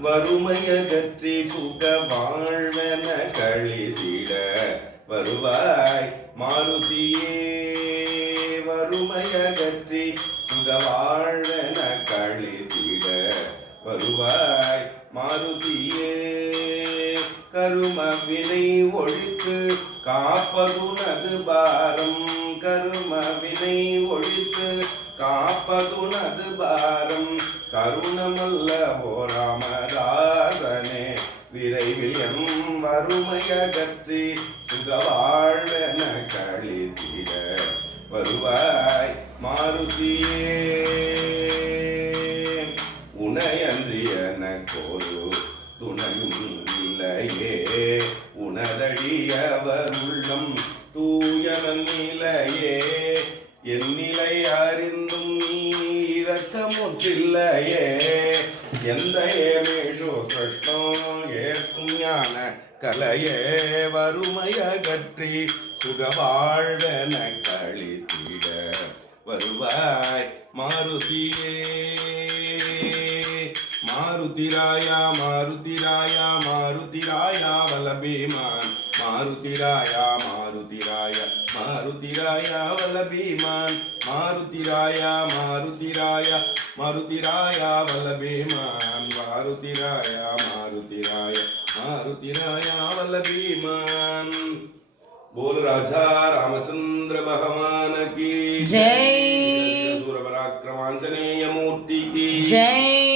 வறுமையகற்றி சுக வாழ்வன கழிதிட வருவாய் மாருதியே. வறுமையகற்றி சுக வாழ்வன கழிதிட வருவாய் மாருதியே. கரும வினை ஒழித்து காப்பதுனது பாரம். கரும வினை ஒழித்து காப்பதுனது பாரம். கருணமல்ல ஓராமதாசனே விரைவில் எம் வறுமையகற்றி சுகவாழ்வென கழித்திட வருவாய் மாருதியே. உனையன்றி எனக்கொரு துணையும் இல்லையே. உனதடியவர் உள்ளம் தூயவன் நிலையே. என் நிலை அறிந்தும் நீ இரக்கமுற்றில்லையே எந்த ஏமேஷு கிருஷ்ணோ ஏற்கும் ஞான கலையே வறுமையகற்றி சுகவாழ்வென கழித்திட வருவாய் மாருதியே மாருதிராயா மாருதிராயா மாருதிராயா வல்லபீமான். மாருதிராயா மாருதிராயா మారుతిరాయ వల్లభీమాన్ మారుతిరాయ మారుతిరాయ మారుతిరాయ వల్లభీమాన్ మారుతిరాయ మారుతిరాయ మారుతిరాయ వల్లభీమాన్ బోల్ రాజా రామచంద్ర భగవాన్కి జై దూర పరాక్రమాంజనేయ మూర్తికి. జై.